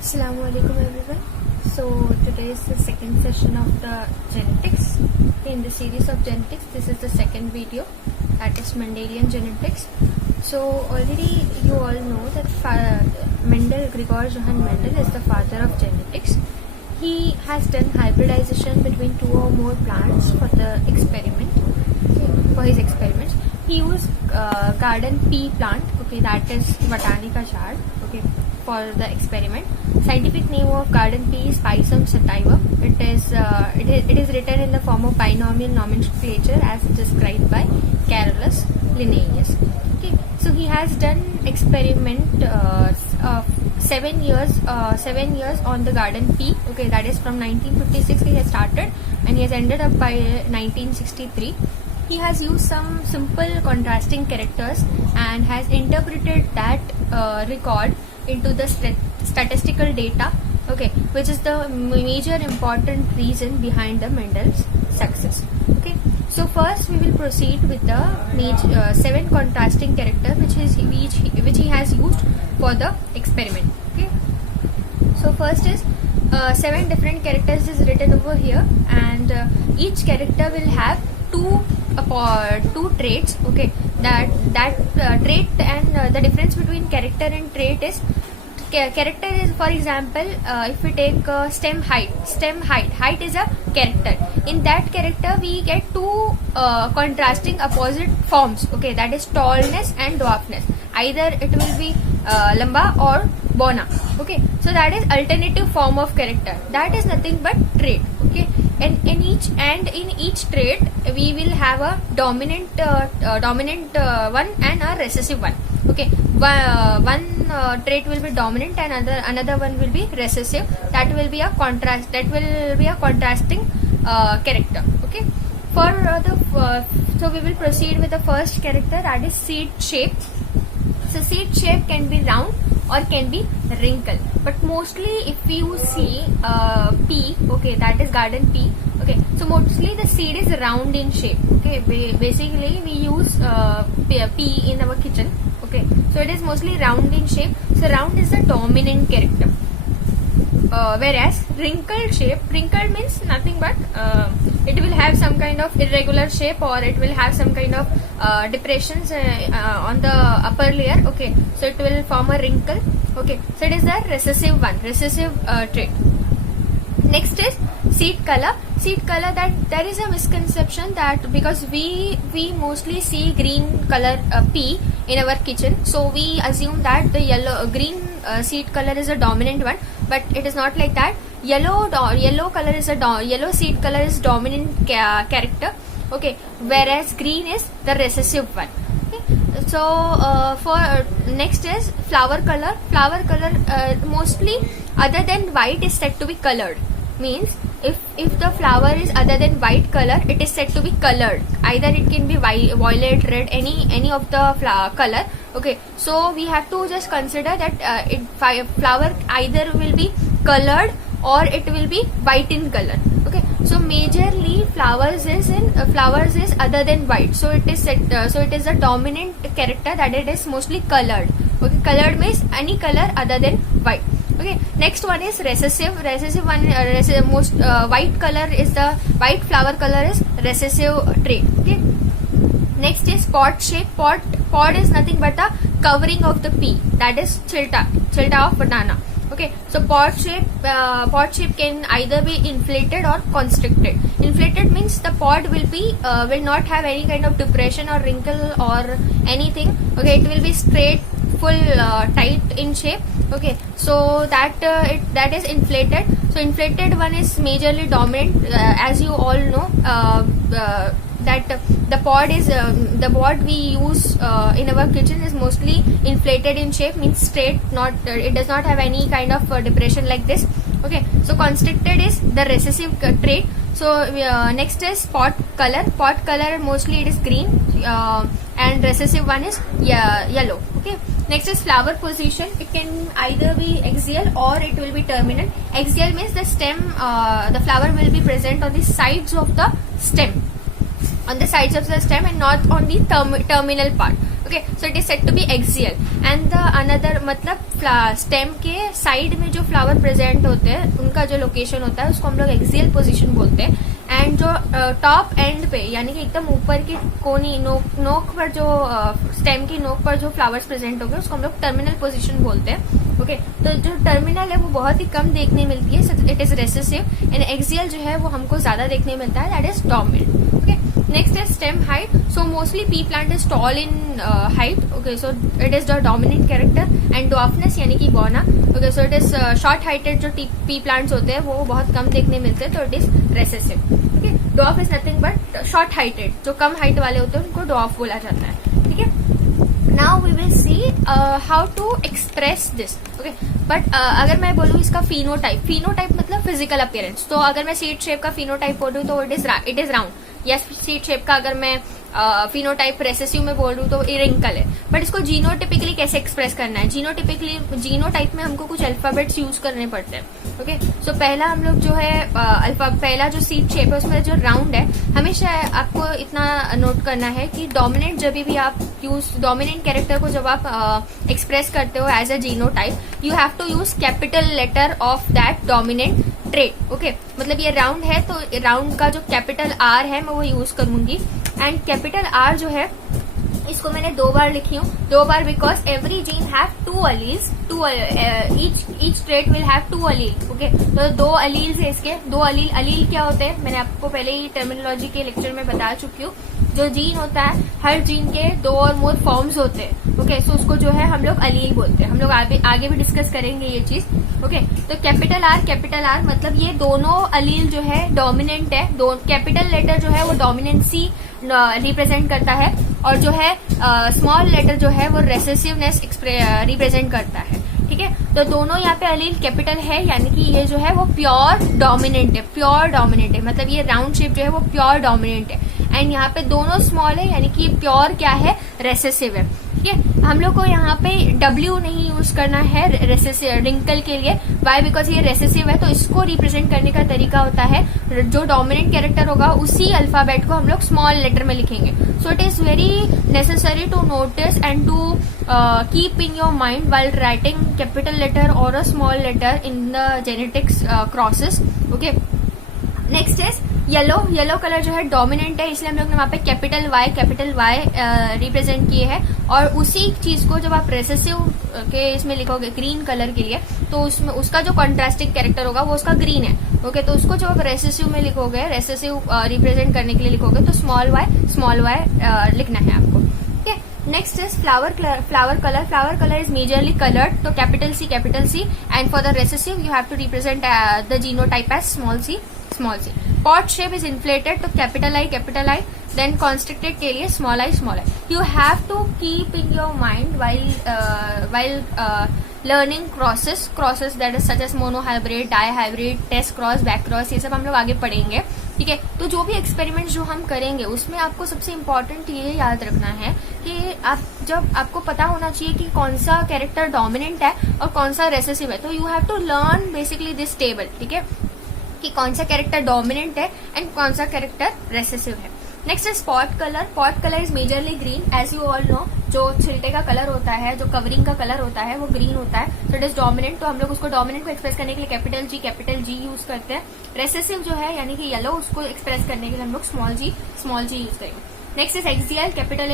Assallamu alaikum everyone. So today is the second session of the genetics. In the series of genetics, this is the second video, that is Mendelian genetics. So already you all know that Gregor Johann Mendel is the father of genetics. He has done hybridization between two or more plants for the experiment. For his experiments, he used garden pea plant. Okay, that is botanica chard. Okay, for the experiment. Scientific name of garden pea is Pisum sativa. It is written in the form of binomial nomenclature as described by Carolus Linnaeus. Okay, so he has done experiment 7 years on the garden pea. Okay, that is from 1956 he has started and he has ended up by 1963. He has used some simple contrasting characters and has interpreted that record into the statistical data, okay, which is the major important reason behind the Mendel's success. Okay, so first we will proceed with the 7 contrasting character which he has used for the experiment. Okay, so first is 7 different characters is written over here, and each character will have two traits. Okay, that trait, and the difference between character and trait is character is, for example, if we take stem height is a character. In that character we get two contrasting opposite forms. Okay, that is tallness and dwarfness. Either it will be lamba or bona. Okay, so that is alternative form of character. That is nothing but trait. Okay, and in each trait we will have a dominant one and a recessive one. Okay, one trait will be dominant and another one will be recessive. That will be a contrasting character. Okay, so we will proceed with the first character, that is seed shape. So seed shape can be round or can be wrinkled, but mostly if you see pea, okay, that is garden pea. Okay, so mostly the seed is round in shape. Okay, basically we use pea in our kitchen. Okay, so it is mostly round in shape. So round is the dominant character. Whereas wrinkled means nothing but it will have some kind of irregular shape, or it will have some kind of depressions on the upper layer. Okay, so it will form a wrinkle. Okay, so it is the recessive trait. Next is seed color. That there is a misconception that because we mostly see green color pea in our kitchen, so we assume that the green seed color is a dominant one, but it is not like that. Yellow seed color is dominant character. Okay, whereas green is the recessive one. Okay, so for next is flower color. Mostly other than white is said to be colored. Means if the flower is other than white color, it is said to be colored. Either it can be violet, red, any of the color. Okay, so we have to just consider that flower either will be colored or it will be white in color. Okay, so majorly flowers is other than white, so it is a dominant character, that it is mostly colored. Okay, colored means any color other than white. Okay, next one is recessive. White flower color is recessive trait. Okay, next is pod shape. Pod is nothing but a covering of the pea, that is chilta of banana. Okay, so pod shape can either be inflated or constricted. Inflated means the pod will not have any kind of depression or wrinkle or anything. Okay, it will be straight, full, tight in shape. Okay, so that is inflated. So inflated one is majorly dominant. As you all know, that the pod we use in our kitchen is mostly inflated in shape, means straight, it does not have any kind of depression like this. Okay, so constricted is the recessive trait. So next is pot color mostly it is green, and recessive one is yellow. Okay, next is flower position. It can either be axial or it will be terminal. Axial means the stem, the flower will be present on the sides of the stem, and not on the terminal part. Okay, so it is said to be axial and the another मतलब stem के side में जो flower present होते हैं उनका जो लोकेशन होता है उसको हम लोग एक्सियल पोजीशन बोलते हैं। एंड जो टॉप एंड पे यानी कि एकदम ऊपर की कोनी नोक पर जो स्टेम की नोक पर जो फ्लावर्स प्रेजेंट होंगे उसको हम लोग टर्मिनल पोजीशन बोलते हैं। ओके, तो जो टर्मिनल है वो बहुत ही कम देखने मिलती है, it is recessive and axial जो है वो हमको ज्यादा देखने मिलता है, that is dominant. Okay, next is stem height. So mostly P plant is tall in height. Okay, so it is the dominant character and dwarfness यानी कि बौना। Okay, so it is short heighted जो P plants होते हैं वो बहुत कम देखने मिलते हैं, तो it is recessive. Okay, dwarf is nothing but short heighted, जो कम हाइट वाले होते हैं उनको डॉर्फ बोला जाता है। ठीक है, now we will see how to express this. Okay, but अगर मैं बोलूँ इसका फिनोटाइप मतलब फिजिकल अपीयरेंस, तो अगर मैं सीड शेप का फिनोटाइप बोलूँ तो इट इज राउंड। या सीड शेप का अगर मैं फिनोटाइप रेसेसिव में बोल रही हूँ तो रिंकल है। बट इसको जीनोटिपिकली कैसे एक्सप्रेस करना है, जीनोटाइप में हमको कुछ अल्फाबेट्स यूज करने पड़ते हैं। ओके, सो पहला हम लोग जो है पहला जो सीड शेप है उसमें जो राउंड है, हमेशा आपको इतना नोट करना है कि डोमिनेंट जब भी आप डोमिनेंट कैरेक्टर को जब आप एक्सप्रेस करते हो as a genotype, you have to use capital letter of that dominant trait. Okay, मतलब ये राउंड है तो राउंड का जो कैपिटल आर है मैं वो यूज करूंगी। एंड कैपिटल आर जो है इसको मैंने 2 बार लिखी हूँ, 2 बार because every gene have 2 alleles, each trait will have 2 allele. Okay, तो 2 अलील्स है इसके, 2 अलील क्या होते हैं मैंने आपको पहले ही टर्मिनोलॉजी के लेक्चर में बता चुकी हूँ। जो जीन होता है हर जीन के 2 और मोर फॉर्म्स होते हैं। ओके, सो उसको जो है हम लोग अलील बोलते हैं, हम लोग आगे भी डिस्कस करेंगे ये चीज। ओके, तो कैपिटल आर मतलब ये दोनों अलील जो है डोमिनेंट है, कैपिटल लेटर जो है वो डोमिनेंसी रिप्रेजेंट करता है और जो है स्मॉल लेटर जो है वो रेसेसिवनेस रिप्रेजेंट करता है। ठीक है, तो दोनों यहाँ पे अलील कैपिटल है यानी कि ये जो है वो प्योर डोमिनेंट है, मतलब ये राउंड शेप जो है वो प्योर डोमिनेंट है। एंड यहाँ पे दोनों स्मॉल है यानी कि प्योर क्या है, रेसेसिव है। ठीक है, हम लोग को यहाँ पे W नहीं यूज करना है रेसेसिव रिंकल के लिए, वाई बिकॉज ये रेसेसिव है, तो इसको रिप्रेजेंट करने का तरीका होता है जो डोमिनेंट कैरेक्टर होगा उसी अल्फाबेट को हम लोग स्मॉल लेटर में लिखेंगे। So it is very necessary to notice and to keep in your mind while writing capital letter और a small letter in the genetics crosses. Okay, next is yellow colour जो है डोमिनेंट है, इसलिए हम लोग ने वहाँ पे कैपिटल वाई रिप्रेजेंट किए हैं। और उसी चीज को जब आप रेसेसिव के इसमें लिखोगे ग्रीन कलर के लिए, तो उसमें उसका जो कॉन्ट्रास्टिंग कैरेक्टर होगा वो उसका ग्रीन है। ओके, तो उसको जब आप रेसेसिव में लिखोगे, रेसेसिव रिप्रेजेंट करने के लिए लिखोगे तो स्मॉल वाई लिखना है आपको। Next is flower colour is majorly coloured, तो capital C and for the recessive you have to represent the genotype as small C. Pod shape is inflated, तो कैपिटल आई, देन कॉन्स्ट्रिक्टेड के लिए small I. You have to keep in your mind while learning crosses that is such as mono hybrid, di hybrid, test cross, back cross, ये सब हम लोग आगे पढ़ेंगे। ठीक है, तो जो भी एक्सपेरिमेंट जो हम करेंगे उसमें आपको सबसे इम्पोर्टेंट ये याद रखना है कि आपको पता होना चाहिए कि कौन सा कैरेक्टर डोमिनेंट है और कौन सा रेसेसिव है। तो you have to learn basically this table. ठीक है, कि कौन सा कैरेक्टर डोमिनेंट है एंड कौन सा कैरेक्टर रेसेसिव है। Next is pod colour is majorly green, as you all know. जो छिलटे का कलर होता है, जो कवरिंग का कलर होता है वो ग्रीन होता है, तो इट इज डोमिनेंट। तो हम लोग उसको डोमिनेंट को एक्सप्रेस करने के लिए कैपिटल जी यूज करते हैं। रेसेसिव जो है यानी कि येलो, उसको एक्सप्रेस करने के लिए हम लोग स्मॉल जी यूज करेंगे। Next is axial, capital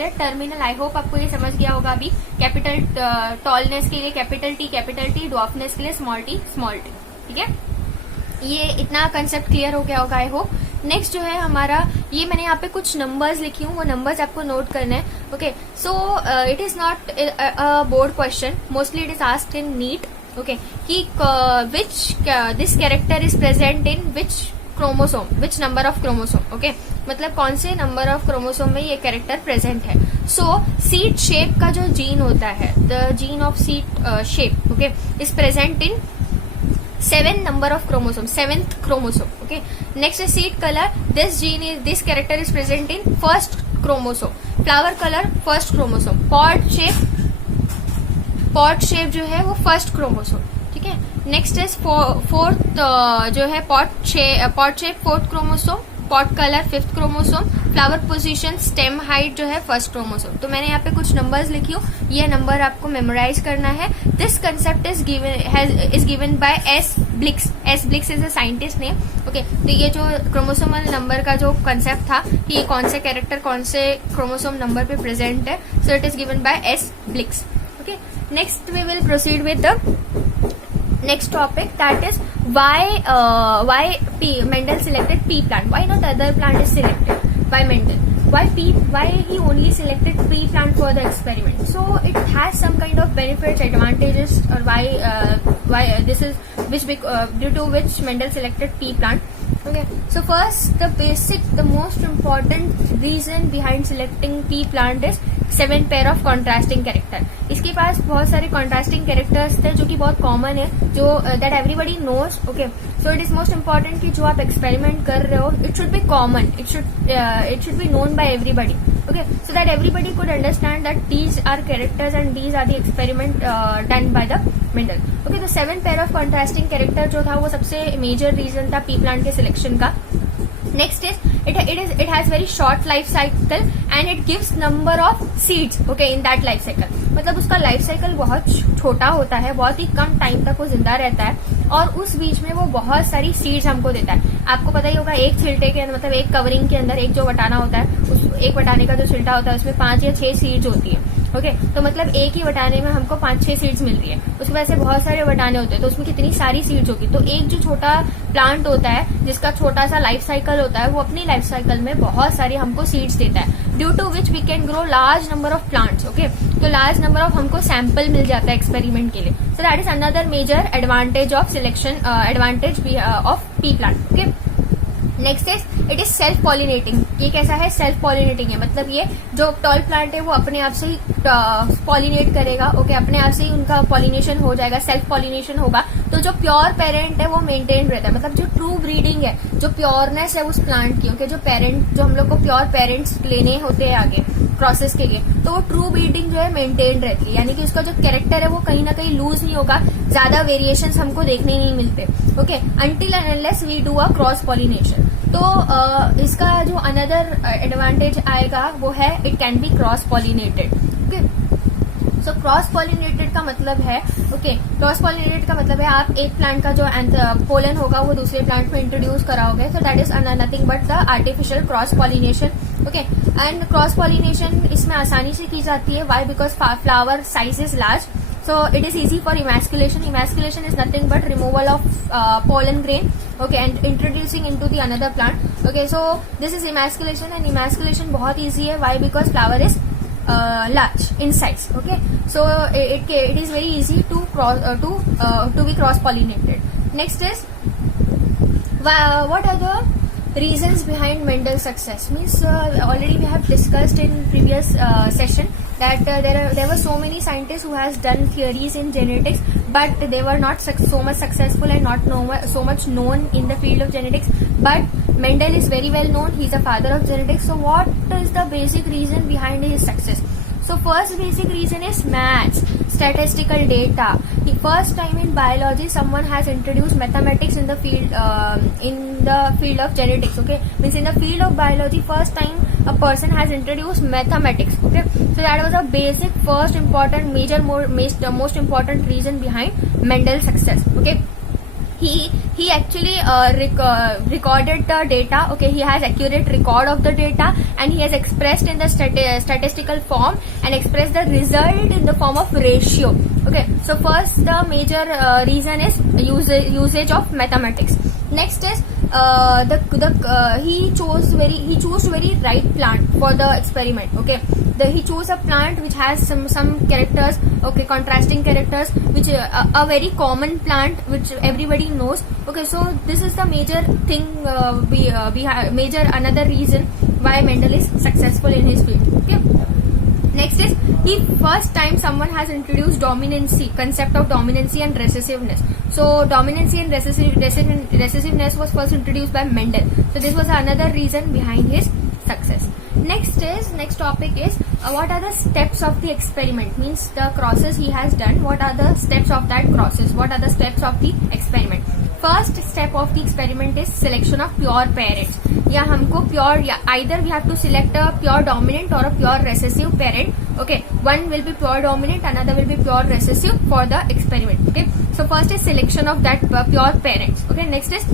A. Terminal, I hope आपको ये समझ गया होगा अभी। कैपिटल टॉलनेस के लिए कैपिटल टी, ड्वार्फनेस के लिए स्मॉल टी। ठीक है, ये इतना कंसेप्ट क्लियर हो गया होगा आई होप। नेक्स्ट जो है हमारा, ये मैंने यहाँ पे कुछ नंबर्स लिखी हूँ, वो नंबर्स आपको नोट करने हैं। Okay, so it is not a board question, mostly it is asked in NEET. Okay, कि which this character is present in which chromosome, which number of chromosome. Okay, मतलब कौन से नंबर ऑफ क्रोमोसोम में ये character present है। सो seed shape का जो जीन होता है, the gene of seed shape, okay, is present in 7 number of chromosome, 7th chromosome. Okay, next is seed color. This character is present in 1st chromosome. Flower color, 1st chromosome. Pod shape जो है वो 1st chromosome. ठीक है, next is 4th जो है pod shape 4th chromosome. Spot colour 5th chromosome, flower position, stem height जो है 1st chromosome. तो मैंने यहाँ पे कुछ नंबर्स लिखी हूँ, ये नंबर आपको मेमोराइज करना है। This concept is given by S Blixt. S Blixt is a scientist name. Okay, तो ये जो क्रोमोसोमल नंबर का जो कंसेप्ट था कि ये कौन से कैरेक्टर कौन से क्रोमोसोम नंबर पे प्रेजेंट है, so it is given by S Blixt. Okay, next we will proceed with the next topic, that is why Mendel selected pea plant. Why not other plant is selected by Mendel? Why he only selected pea plant for the experiment? So it has some kind of benefits, advantages, or why this is due to which Mendel selected pea plant. Okay, so first the most important reason behind selecting pea plant is 7 pair of contrasting character. इसके पास बहुत सारे contrasting characters थे जो कि बहुत common है, जो that everybody knows. Okay, so it is most important कि जो आप experiment कर रहे हो, it should be common, it should be known by everybody. Okay, so that everybody could understand that these are characters and these are the experiment done by the Mendel. Okay, तो 7 pair of contrasting character जो था वो सबसे major reason था pea plant के selection का. Next is it has very short life cycle and it gives number of seeds. Okay, in that life cycle, मतलब उसका लाइफ साइकिल बहुत छोटा होता है, बहुत ही कम टाइम तक वो जिंदा रहता है और उस बीच में वो बहुत सारी सीड्स हमको देता है. आपको पता ही होगा, एक छिलटे के अंदर, मतलब एक कवरिंग के अंदर एक जो वटाना होता है, उस एक वटाने का जो छिलटा होता है उसमें 5 या 6 सीड्स होती है. ओके, तो मतलब एक ही वटाने में हमको 5-6 सीड्स मिल रही है. उसके वजह से बहुत सारे वटाने होते हैं, तो उसमें कितनी सारी सीड्स होगी. तो एक जो छोटा प्लांट होता है जिसका छोटा सा लाइफ साइकिल होता है, वो अपनी लाइफ साइकिल में बहुत सारी हमको सीड्स देता है, due to which we can grow large number of plants. Okay, तो लार्ज नंबर ऑफ हमको सैंपल मिल जाता है एक्सपेरिमेंट के लिए. So that is another major advantage of selection, advantage of pea plant. Okay, next is it is self pollinating. ये कैसा है? सेल्फ पॉलिनेटिंग है, मतलब ये जो टॉल प्लांट है वो अपने आप से ही पॉलिनेट करेगा. ओके, अपने आप से ही उनका पॉलिनेशन हो जाएगा, सेल्फ पॉलिनेशन होगा. तो जो प्योर पेरेंट है वो मेंटेन रहता है, मतलब जो ट्रू ब्रीडिंग है, जो प्योरनेस है उस प्लांट की. ओके, जो पेरेंट, जो हम लोग को प्योर पेरेंट्स लेने होते हैं आगे प्रोसेस के लिए, तो वो ट्रू ब्रीडिंग जो है मेंटेन रहती है, यानी कि उसका जो कैरेक्टर है वो कहीं ना कहीं लूज नहीं होगा, ज्यादा वेरिएशंस हमको देखने नहीं मिलते. Okay, until and unless we do a cross pollination. तो इसका जो अनदर एडवांटेज आएगा वो है it can be cross pollinated. Okay, so cross pollinated का मतलब है, ओके, क्रॉस पॉलिनेटेड का मतलब है आप एक प्लांट का जो पोलन होगा वो दूसरे प्लांट में इंट्रोड्यूस कराओगे. So that is nothing but the artificial cross pollination. Okay, and cross pollination इसमें आसानी से की जाती है. Why? Because flower size is large, so it is easy for emasculation. Emasculation is nothing but removal of pollen grain, okay, and introducing into the another plant. Okay, so this is emasculation, and emasculation बहुत easy है. Why? Because flower is large in size. Okay, so it is very easy to be cross pollinated. Next is what are the reasons behind Mendel's success? Means already we have discussed in previous session that there were so many scientists who has done theories in genetics, but they were not so much successful and not so much known in the field of genetics. But Mendel is very well known. He is the father of genetics. So what is the basic reason behind his success? So first basic reason is maths, statistical data. The first time in biology someone has introduced mathematics in the field of genetics. Okay, means in the field of biology first time a person has introduced mathematics. Okay, so that was a basic first important major most important reason behind Mendel's success. Okay, he actually recorded the data. Okay, he has accurate record of the data and he has expressed in the statistical form and expressed the result in the form of ratio. Okay, so first the major reason is usage of mathematics. Next is he chose very right plant for the experiment. Okay, he chose a plant which has some characters, okay, contrasting characters, which a very common plant which everybody knows. Okay, so this is the major thing, major another reason why Mendel is successful in his field. Okay, next is first time someone has introduced concept of dominancy and recessiveness. So dominancy and recessiveness was first introduced by Mendel. So this was another reason behind his success. Next topic is what are the steps of the experiment, means the crosses he has done, what are the steps of that crosses, what are the steps of the experiment. First step of the experiment is selection of pure parents. या हमको pure, या either we have to select a pure dominant or a pure recessive parent. Okay, one will be pure dominant, another will be pure recessive for the experiment. Okay, so first is selection of that pure parents. Okay, next is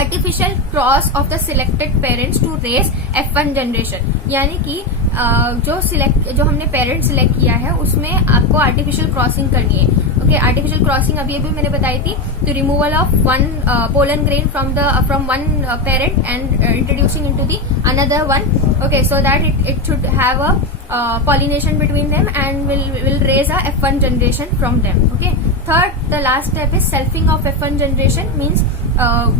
artificial cross of the selected parents to raise F1 generation. यानी कि जो हमने parent select किया है उसमें आपको artificial crossing करनी है. ओके, आर्टिफिशियल क्रॉसिंग अभी मैंने बताई थी, तो removal of one pollen grain from one parent and introducing into the another one. Okay, so that it should have a pollination between them and will raise a F1 generation from them. Okay, third, the last step is selfing of F1 generation, means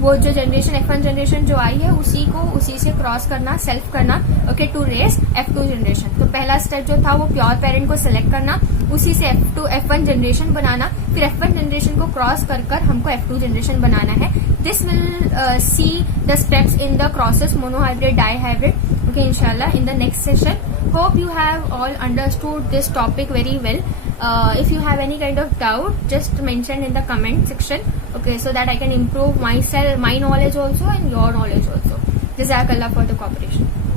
वो जो generation F1 generation जो आई है उसी से क्रॉस करना, self करना. Okay, to raise F2 generation. तो पहला स्टेप जो था वो प्योर पेरेंट को सिलेक्ट करना, उसी से F1 जनरेशन बनाना, फिर F1 जनरेशन को क्रॉस कर हमको F2 जनरेशन बनाना है. This will see the steps in the crosses monohybrid, dihybrid. Okay, inshallah, in the next session. Hope you have all understood this topic very well. If you have any kind of doubt, just mention in the comment section. Okay, so that I can improve myself, my knowledge also and your knowledge also. Jazak Allah for the cooperation.